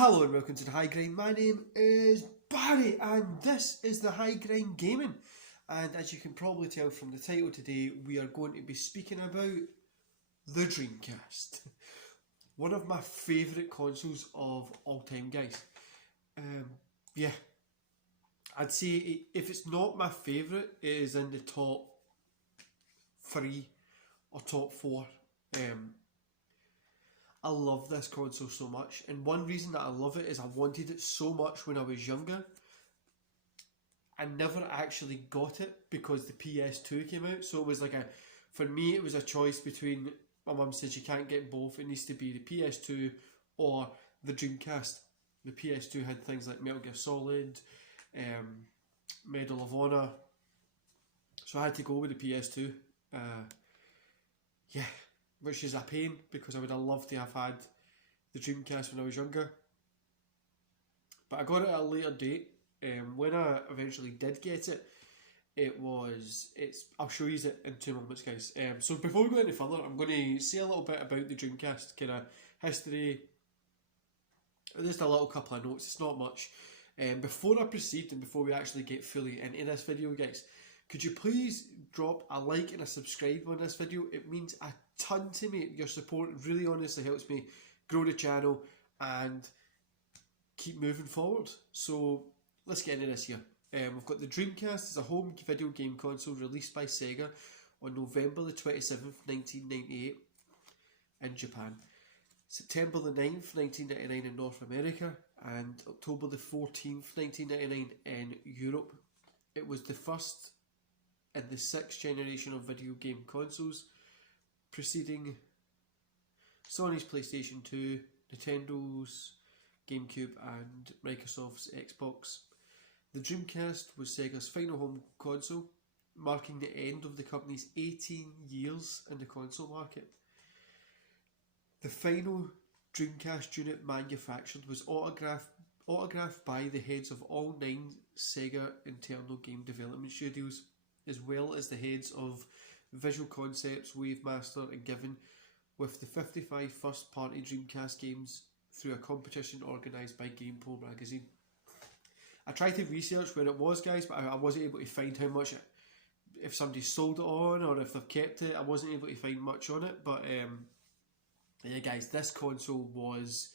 Hello and welcome to the High Grind. My name is Barry and this is the High Grind Gaming. And as you can probably tell from the title today, we are going to be speaking about the Dreamcast. One of my favourite consoles of all time, guys. Yeah, I'd say if it's not my favourite, it is in the top 3 or top 4. I love this console so much, and one reason that I love it is I wanted it so much when I was younger. I never actually got it because the PS2 came out, so it was for me it was a choice between, my mum said you can't get both, it needs to be the PS2 or the Dreamcast. The PS2 had things like Metal Gear Solid, Medal of Honor, so I had to go with the PS2. Yeah, which is a pain because I would have loved to have had the Dreamcast when I was younger. But I got it at a later date. When I eventually did get it, I'll show you it in 2 moments, guys. So before we go any further, I'm going to say a little bit about the Dreamcast, kind of history, just a little couple of notes, it's not much. Before I proceed and before we actually get fully into this video, guys, could you please drop a like and a subscribe on this video? It means a ton to me. Your support really honestly helps me grow the channel and keep moving forward. So let's get into this here. We've got the Dreamcast as a home video game console released by Sega on November the 27th, 1998 in Japan, September the 9th, 1999 in North America, and October the 14th, 1999 in Europe. It was the first in the 6th generation of video game consoles, preceding Sony's PlayStation 2, Nintendo's GameCube and Microsoft's Xbox. The Dreamcast was Sega's final home console, marking the end of the company's 18 years in the console market. The final Dreamcast unit manufactured was autographed by the heads of all 9 Sega internal game development studios, as well as the heads of Visual Concepts, Wavemaster and Given, with the 55 first-party Dreamcast games through a competition organised by GamePro magazine. I tried to research where it was, guys, but I wasn't able to find how much, if somebody sold it on or if they've kept it. I wasn't able to find much on it, but yeah, guys, this console was...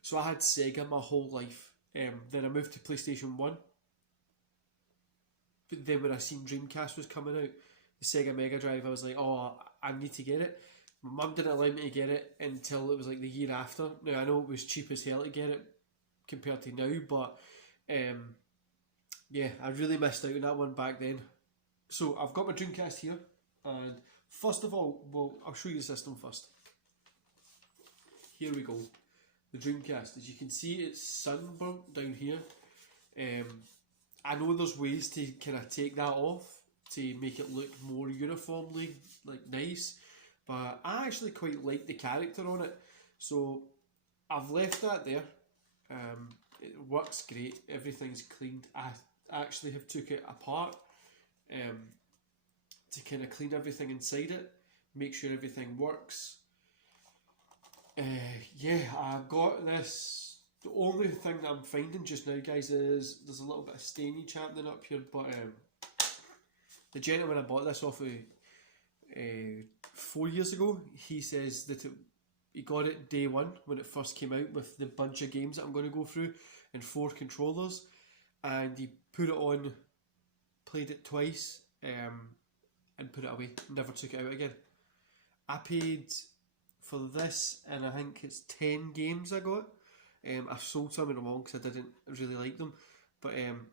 So I had Sega my whole life. Then I moved to PlayStation 1. But then when I seen Dreamcast was coming out, the Sega Mega Drive, I was like, oh, I need to get it. My mum didn't allow me to get it until it was like the year after. Now, I know it was cheap as hell to get it compared to now, but yeah, I really missed out on that one back then. So I've got my Dreamcast here, and first of all, well, I'll show you the system first. Here we go. The Dreamcast. As you can see, it's sunburnt down here. I know there's ways to kind of take that off to make it look more uniformly nice, but I actually quite like the character on it, so I've left that there. It works great, everything's cleaned. I actually have took it apart to kind of clean everything inside it, make sure everything works. Yeah, I've got this. The only thing that I'm finding just now, guys, is there's a little bit of stainage happening up here, but the gentleman I bought this off of 4 years ago, he says that he got it day one when it first came out with the bunch of games that I'm going to go through and 4 controllers, and he put it on, played it twice, and put it away, never took it out again. I paid for this, and I think it's 10 games I got. I sold some of them all because I didn't really like them, but I'm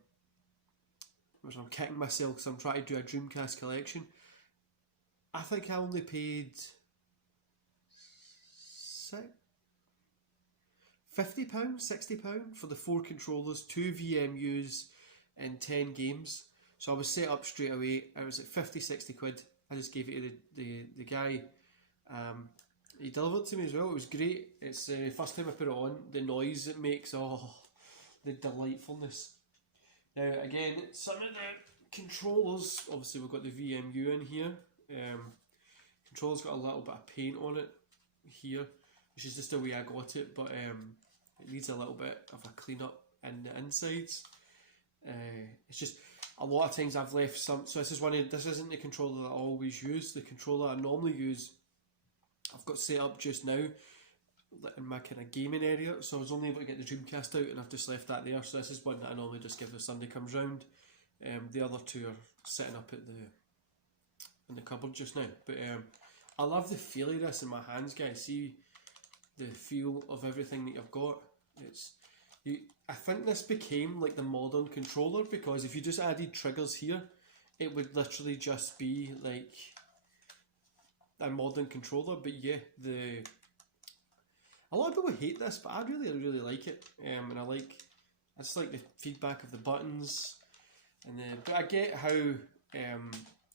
kicking myself because I'm trying to do a Dreamcast collection. I think I only paid £50, £60 for the 4 controllers, 2 VMUs and 10 games. So I was set up straight away. I was at 50-60 quid. I just gave it to the guy. He delivered to me as well. It was great. It's the first time I put it on. The noise it makes, oh, the delightfulness. Now again, some of the controllers, obviously we've got the VMU in here. Controller's got a little bit of paint on it here, which is just the way I got it, but It needs a little bit of a clean up in the insides. It's just a lot of times I've left some. So this isn't the controller that I always use. The controller I normally use, I've got set up just now in my kind of gaming area. So I was only able to get the Dreamcast out, and I've just left that there. So this is one that I normally just give if Sunday comes round. The other two are sitting up in the cupboard just now. But I love the feel of this in my hands, guys. See the feel of everything that you've got. I think this became like the modern controller, because if you just added triggers here, it would literally just be like a modern controller. But yeah, a lot of people hate this, but I really like it. And I just like the feedback of the buttons, but I get how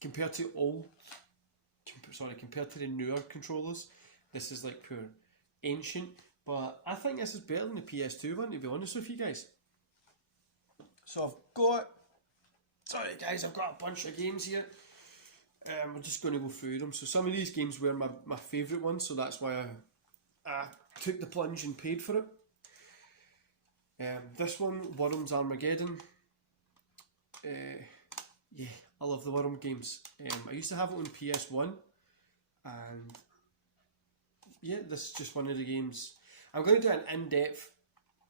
compared to the newer controllers, this is like pure ancient. But I think this is better than the PS2 one, to be honest with you guys. So I've got a bunch of games here. We're just going to go through them. So some of these games were my favourite ones, so that's why I took the plunge and paid for it. This one, Worms Armageddon. Yeah, I love the Worm games. I used to have it on PS1, and yeah, this is just one of the games. I'm going to do an in-depth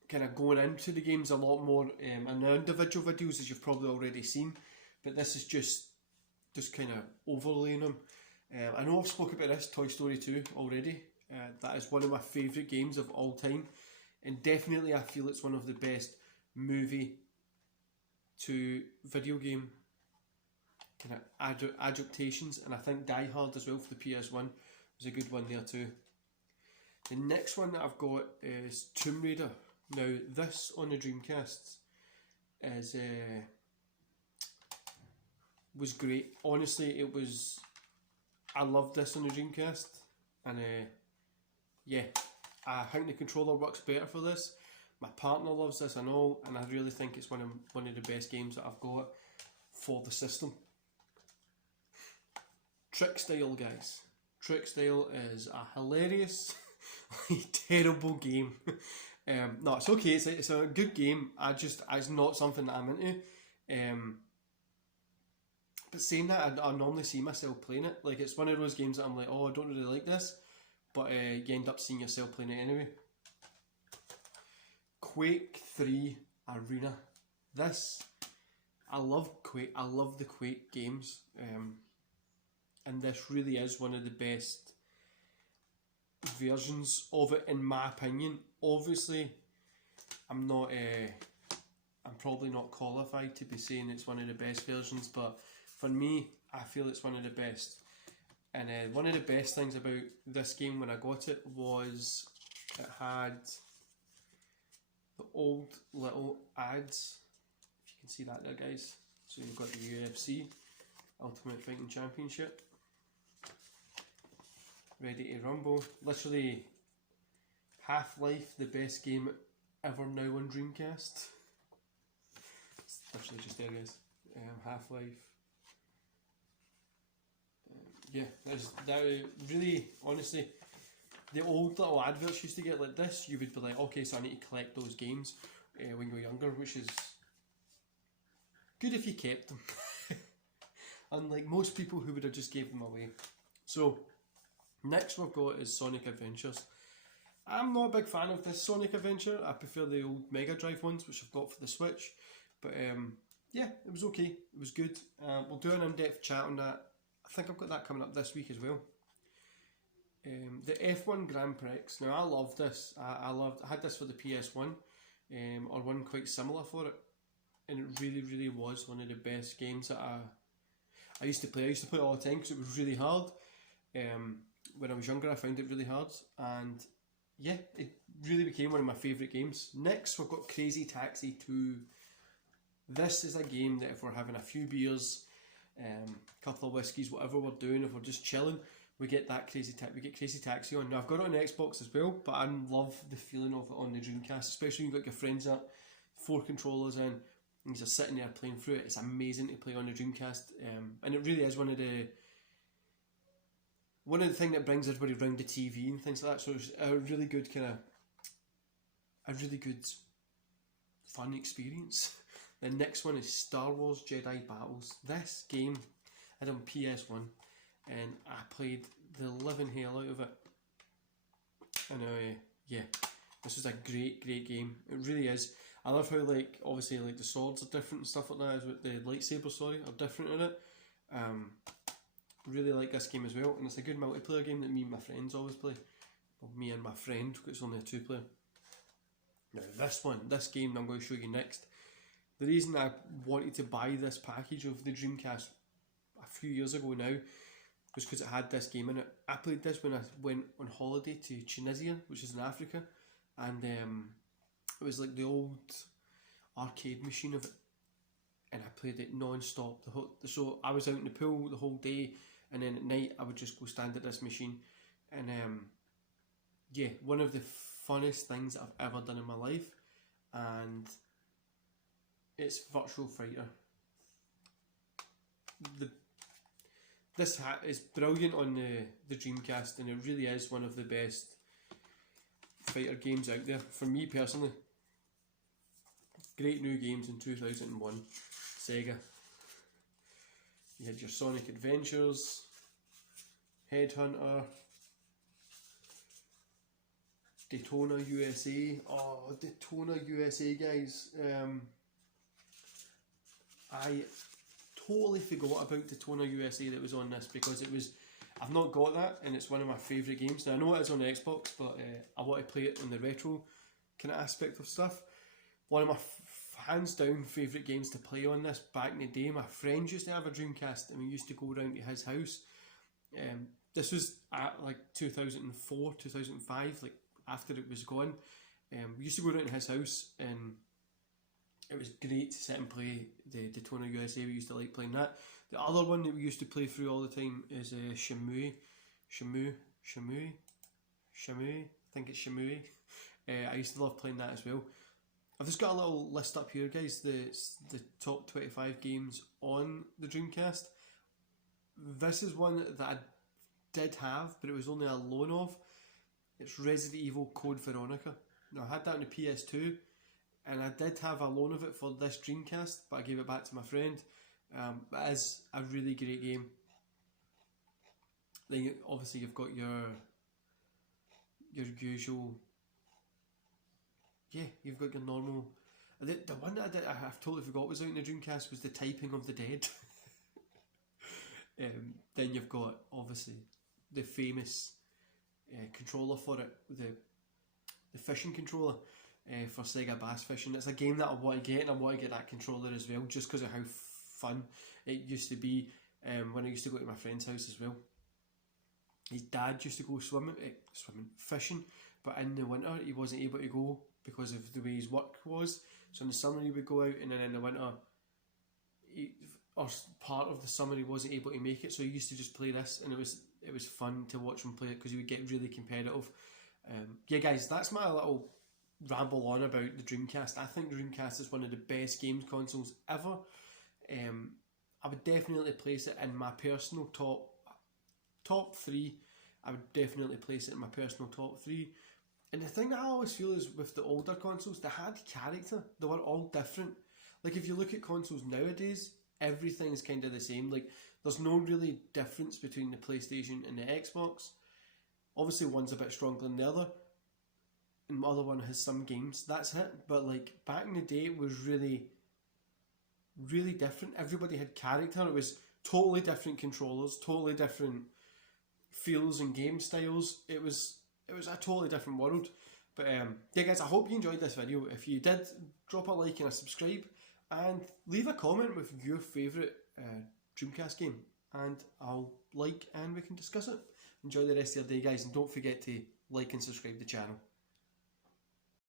kind of going into the games a lot more in the individual videos, as you've probably already seen, but this is just kind of overlaying them. I know I've spoken about this, Toy Story 2, already. That is one of my favourite games of all time, and definitely I feel it's one of the best movie to video game kind of adaptations, and I think Die Hard as well for the PS1 was a good one there too. The next one that I've got is Tomb Raider. Now this on the Dreamcast was great. Honestly, I loved this on the Dreamcast, and yeah, I think the controller works better for this. My partner loves this, I know, and I really think it's one of the best games that I've got for the system. Trick Style, guys. Trick Style is a hilarious, terrible game. No, it's okay. It's a good game. It's not something that I'm into. But saying that, I normally see myself playing it. Like, it's one of those games that I'm like, oh, I don't really like this, but you end up seeing yourself playing it anyway. Quake 3 Arena. I love Quake. I love the Quake games. And this really is one of the best versions of it, in my opinion. Obviously, I'm probably not qualified to be saying it's one of the best versions, but for me, I feel it's one of the best. And one of the best things about this game when I got it was it had the old little ads. If you can see that there, guys. So you've got the UFC Ultimate Fighting Championship, Ready to Rumble. Literally, Half-Life, the best game ever now on Dreamcast. It's literally just there, guys. Half-Life. Yeah, that really, honestly, the old little adverts used to get like this. You would be like, okay, so I need to collect those games when you were younger, which is good if you kept them. Unlike most people who would have just gave them away. So, next we've got is Sonic Adventures. I'm not a big fan of this Sonic Adventure. I prefer the old Mega Drive ones, which I've got for the Switch. But yeah, it was okay. It was good. We'll do an in-depth chat on that. I think I've got that coming up this week as well. The F1 Grand Prix. Now I love this. I had this for the PS1, or one quite similar for it, and it really was one of the best games that I used to play. I used to play it all the time because it was really hard. When I was younger, I found it really hard, and yeah, it really became one of my favourite games. Next, we've got Crazy Taxi 2. This is a game that if we're having a few beers, couple of whiskies, whatever we're doing, if we're just chilling, we get Crazy Taxi on. Now I've got it on Xbox as well, but I love the feeling of it on the Dreamcast, especially when you've got your friends up, 4 controllers in, and you're sitting there playing through it. It's amazing to play on the Dreamcast, and it really is one of the things that brings everybody around the TV and things like that. So it's a really good kind of a really good fun experience. The next one is Star Wars Jedi Battles. This game I had on PS1 and I played the living hell out of it. And yeah, this was a great game. It really is. I love how, like, obviously, like, the swords are different and stuff like that. The lightsabers, sorry, are different in it. Really like this game as well, and it's a good multiplayer game that me and my friends always play. Well, me and my friend, because it's only a 2-player. Now this game that I'm going to show you next, the reason I wanted to buy this package of the Dreamcast a few years ago now was because it had this game in it. I played this when I went on holiday to Tunisia, which is in Africa, and it was like the old arcade machine of it, and I played it non-stop. So I was out in the pool the whole day, and then at night I would just go stand at this machine, and yeah, one of the funnest things I've ever done in my life, and it's Virtual Fighter. This hat is brilliant on the Dreamcast, and it really is one of the best fighter games out there for me personally. Great new games in 2001, Sega. You had your Sonic Adventures, Headhunter, Daytona USA. Oh, Daytona USA, guys. I totally forgot about Daytona USA that was on this, because I've not got that, and it's one of my favourite games. Now I know it's on the Xbox, but I want to play it on the retro kind of aspect of stuff. One of my hands down favourite games to play on this back in the day. My friends used to have a Dreamcast, and we used to go around to his house. This was at like 2004, 2005, like after it was gone. We used to go around to his house, and it was great to sit and play the Daytona USA. We used to like playing that. The other one that we used to play through all the time is Shenmue. I think it's Shenmue. I used to love playing that as well. I've just got a little list up here, guys. The top 25 games on the Dreamcast. This is one that I did have, but it was only a loan of. It's Resident Evil Code Veronica. Now I had that on the PS2, and I did have a loan of it for this Dreamcast, but I gave it back to my friend. It is a really great game. Then obviously you've got your usual. Yeah, you've got your normal. The one that I've totally forgot was out in the Dreamcast was the Typing of the Dead. Then you've got obviously the famous controller for it, the fishing controller for Sega Bass Fishing. It's a game that I want to get, and I want to get that controller as well, just because of how fun it used to be when I used to go to my friend's house as well. His dad used to go fishing, but in the winter he wasn't able to go because of the way his work was. So in the summer he would go out, and then in the winter, or part of the summer, he wasn't able to make it. So he used to just play this, and it was fun to watch him play it because he would get really competitive. Yeah, guys, that's my little ramble on about the Dreamcast. I think the Dreamcast is one of the best games consoles ever. I would definitely place it in my personal top 3. I would definitely place it in my personal top 3. And the thing that I always feel is with the older consoles, they had character. They were all different. Like if you look at consoles nowadays, everything's kind of the same. Like there's no really difference between the PlayStation and the Xbox. Obviously one's a bit stronger than the other, and the other one has some games, that's it. But like back in the day, it was really, really different. Everybody had character. It was totally different controllers, totally different feels and game styles. It was a totally different world. But yeah, guys, I hope you enjoyed this video. If you did, drop a like and a subscribe, and leave a comment with your favourite Dreamcast game, and I'll like and we can discuss it. Enjoy the rest of your day, guys, and don't forget to like and subscribe to the channel.